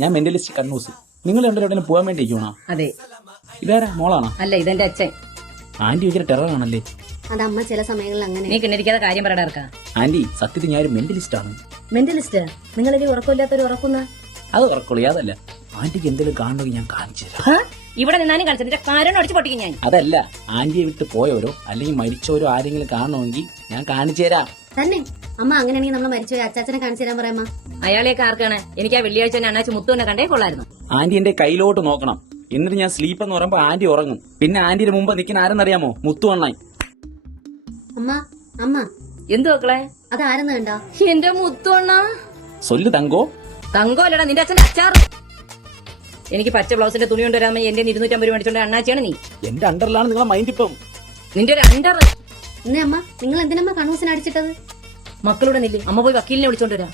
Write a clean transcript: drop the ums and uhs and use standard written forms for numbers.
ഞാൻ മെന്റലിസ്റ്റ് കണ്ണൂസ്. നിങ്ങൾ രണ്ടുപേരും പോകാൻ വേണ്ടി ഇരിക്കണോ? അതെ. ഇതാരാ, മോളാണോ? അല്ല, ഇതെന്റെ അച്ഛൻ. ആന്റി ഭയങ്കര ടെററാണല്ലേ. അതമ്മ ചില സമയങ്ങളിൽ അങ്ങനെ. നീ കിണരിക്കാതെ കാര്യം പറയടാ. ആന്റി, സത്യത്തിൽ ഞാൻ ഒരു മെന്റലിസ്റ്റ് ആണ്. മെന്റലിസ്റ്റ്? നിങ്ങളൊരു ഉറക്കമില്ലാത്തൊരു ഉറക്കുന്ന അത് ഉറക്കുള്ളൂ, അതല്ല. ആന്റിക്ക് എന്തെങ്കിലും കാണണമെങ്കിൽ ഞാൻ കാണിച്ചു തരാം. ഇവിടെ നിന്നാലും കളിച്ചു നിന്റെ കാരണം അടിച്ചു പൊട്ടിക്കും ഞാൻ. അതല്ല, ആന്റിയെ വിട്ട് പോയവരോ അല്ലെങ്കിൽ മരിച്ചവരോ ആരെങ്കിലും കാണണമെങ്കിൽ ഞാൻ കാണിച്ചു തരാം. തന്നെ അമ്മ അങ്ങനെയാണെങ്കിൽ നമ്മൾ മരിച്ചു അച്ചാച്ചനെ കാണിച്ചു തരാൻ പറയാമ്മ. അയാളെയൊക്കെ ആർക്കാണ്? എനിക്ക് ആ വെള്ളിയാഴ്ച തന്നെ അണ്ണാച്ചി മുത്തുവിനെ കണ്ടേ കൊള്ളായിരുന്നു. ആന്റി എന്റെ കയ്യിലോട്ട് നോക്കണം. എന്നിട്ട് ഞാൻ സ്ലീപ്പ് എന്ന് പറയുമ്പോ ആന്റി ഉറങ്ങും. പിന്നെ ആന്റിയുടെ മുമ്പ് നിൽക്കുന്ന ആരെന്നറിയാമോ? മുത്തു അണ്ണായി. അമ്മ അമ്മ എന്തു മക്കളെ? അതാരെന്ന് കണ്ടോ? എന്റെ മുത്തു അണ്ണ. സൊല്ലു തങ്കോ. തങ്കോ അല്ലടാ, നിന്റെ അച്ഛന്റെ അച്ചാർ. എനിക്ക് പച്ച ബ്ലൗസിന്റെ തുണി കൊണ്ടുവരാമോ? എന്റെ 250 രൂപ മേടിച്ചോണ്ട് അണ്ണാച്ചിയാണ് നീ. എന്റെ അണ്ടറിലാണ് നിങ്ങളെ മൈൻഡ്. ഇപ്പം നിന്റെ ഒരു അണ്ടർ. ഇന്നേ അമ്മ നിങ്ങൾ എന്തിനമ്മ കണ്ണൂസിനെ അടിച്ചിട്ടത്? മക്കളുടെ നില്ലേ, അമ്മ പോയി വക്കീലിനെ വിളിച്ചോണ്ട് വരാം.